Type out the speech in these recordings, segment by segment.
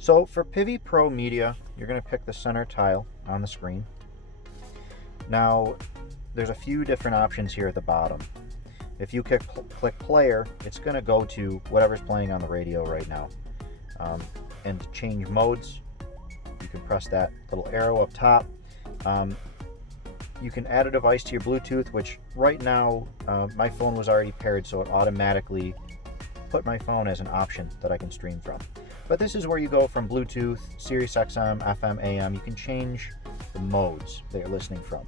So for PIVI Pro Media, you're going to pick the center tile on the screen. Now, there's a few different options here at the bottom. If you click player, it's going to go to whatever's playing on the radio right now. And to change modes, you can press that little arrow up top. You can add a device to your Bluetooth, which right now my phone was already paired, so it automatically put my phone as an option that I can stream from. But this is where you go from Bluetooth, Sirius XM, FM, AM. You can change the modes that you're listening from.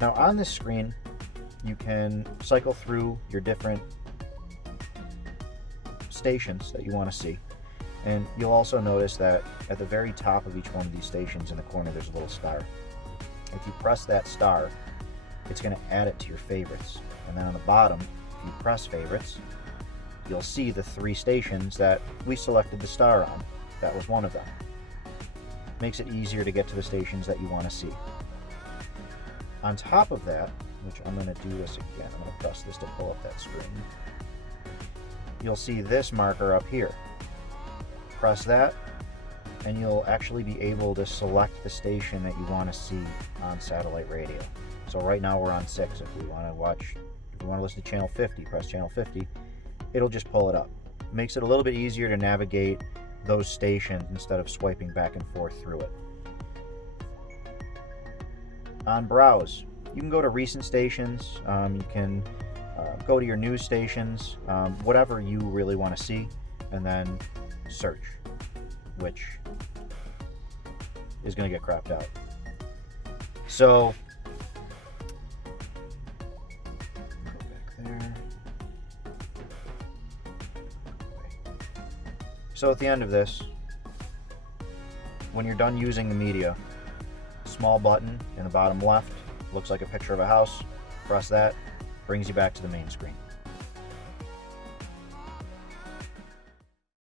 Now on this screen, you can cycle through your different stations that you want to see. And you'll also notice that at the very top of each one of these stations in the corner, there's a little star. If you press that star, it's going to add it to your favorites. And then on the bottom, if you press favorites, you'll see the 3 stations that we selected the star on. That was one of them. Makes it easier to get to the stations that you want to see. On top of that, which I'm going to do this again, I'm going to press this to pull up that screen. You'll see this marker up here. Press that, and you'll actually be able to select the station that you want to see on satellite radio. So right now we're on 6. If we want to listen to channel 50, press channel 50. It'll just pull it up. It makes it a little bit easier to navigate those stations instead of swiping back and forth through it. On browse, you can go to recent stations, you can go to your news stations, whatever you really want to see, and then search, which is going to get cropped out. So, go back there. So at the end of this, when you're done using the media, small button in the bottom left looks like a picture of a house. Press that, brings you back to the main screen.